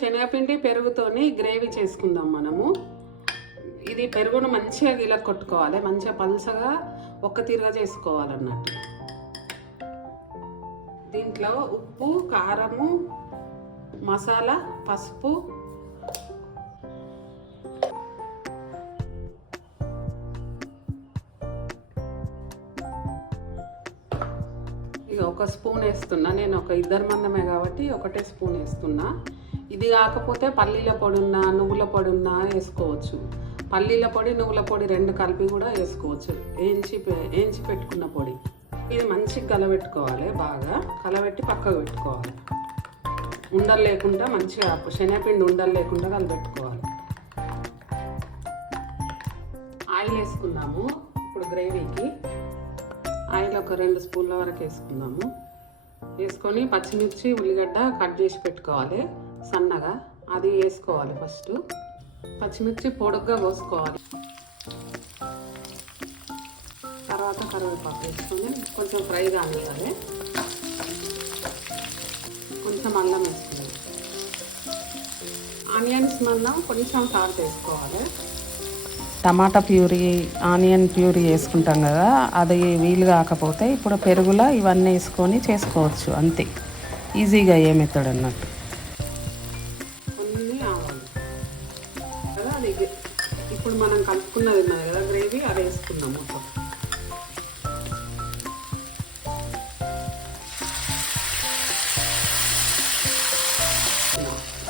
శనగపిండి పెరుగుతోని గ్రేవీ చేసుకుందాం మనము. ఇది పెరుగును మంచిగా ఇలా కొట్టుకోవాలి. మంచిగా పలుసగా ఒక్క తీరుగా చేసుకోవాలన్నట్టు. దీంట్లో ఉప్పు కారము మసాలా పసుపు. ఇక ఒక స్పూన్ వేస్తున్నా. నేను ఒక ఇద్దరు మందమే కాబట్టి ఒకటే స్పూన్ వేస్తున్నా. ఇది కాకపోతే పల్లీల పొడి నువ్వుల పొడి వేసుకోవచ్చు. పల్లీల పొడి నువ్వుల పొడి రెండు కలిపి కూడా వేసుకోవచ్చు. వేయించి ఏంచి వేయించి పెట్టుకున్న పొడి. ఇది మంచిగా కలబెట్టుకోవాలి బాగా. కలబెట్టి పక్కకు పెట్టుకోవాలి. ఉండలు లేకుండా మంచిగా శనగపిండి ఉండలు లేకుండా కలబెట్టుకోవాలి. ఆయిల్ వేసుకుందాము ఇప్పుడు గ్రేవీకి. ఆయిల్ ఒక రెండు స్పూన్ల వరకు వేసుకుందాము. వేసుకొని పచ్చిమిర్చి ఉల్లిగడ్డ కట్ చేసి పెట్టుకోవాలి. సన్నగా అది వేసుకోవాలి ఫస్ట్. పచ్చిమిర్చి పొడుగ్గా కోసుకోవాలి. తర్వాత కరివేపాకు వేసుకొని కొంచెం ఫ్రై కానివ్వాలి కొంచెం అల్లం వేసుకోవాలి. ఆనియన్స్ మందం కొంచెం సాల్ట్ వేసుకోవాలి. టమాటా ప్యూరీ ఆనియన్ ప్యూరీ వేసుకుంటాం కదా అది వీలు కాకపోతే ఇప్పుడు పెరుగులో ఇవన్నీ వేసుకొని చేసుకోవచ్చు అంతే. ఈజీగా ఏ మెథడ్ అన్నట్టు. ఇది అది ఇప్పుడు మనం కలుపుకున్నది ఉన్నది కదా గ్రేవీ అది వేసుకుందాం మొత్తం.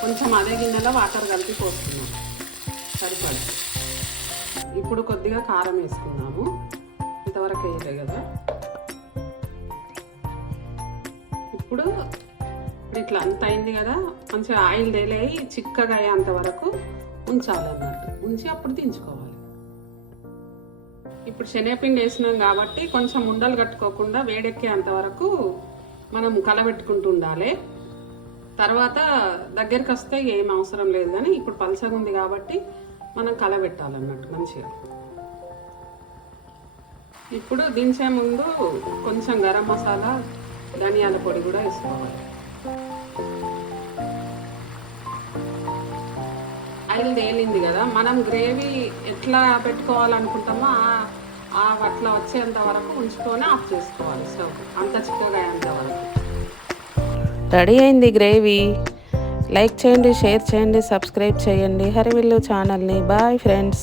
కొంచెం అదే గిన్నెలో వాటర్ కలిపి పోసుకున్నాం సరిపడి. ఇప్పుడు కొద్దిగా కారం వేసుకున్నాము ఇంతవరకు వేయలే కదా. ఇప్పుడు ఇప్పుడు ఇట్లా అంత అయింది కదా మంచిగా ఆయిల్ తేలేయి చిక్కగా అయ్యేంత వరకు ఉంచాలన్నట్టు ఉంచి అప్పుడు దించుకోవాలి. ఇప్పుడు శనగపిండి వేసినాం కాబట్టి కొంచెం ఉండలు కట్టుకోకుండా వేడెక్కేంత వరకు మనం కలబెట్టుకుంటూ ఉండాలి. తర్వాత దగ్గరికి వస్తే ఏం అవసరం లేదు కానీ ఇప్పుడు పలసగా ఉంది కాబట్టి మనం కలబెట్టాలన్నట్టు మంచిగా. ఇప్పుడు దించే ముందు కొంచెం గరం మసాలా ధనియాల పొడి కూడా వేసుకోవాలి. ఆయిల్ తేలింది కదా. మనం గ్రేవీ ఎట్లా పెట్టుకోవాలనుకుంటామో ఆ- అట్లా వచ్చేంత వరకు ఉంచుకొని ఆఫ్ చేసుకోవాలి. స్టవ్ అంత చిక్కగా అయ్యేంత వరకు. రెడీ అయింది గ్రేవీ. లైక్ చేయండి షేర్ చేయండి సబ్స్క్రైబ్ చేయండి. హరివిల్లు ఛానల్ని. Bye friends.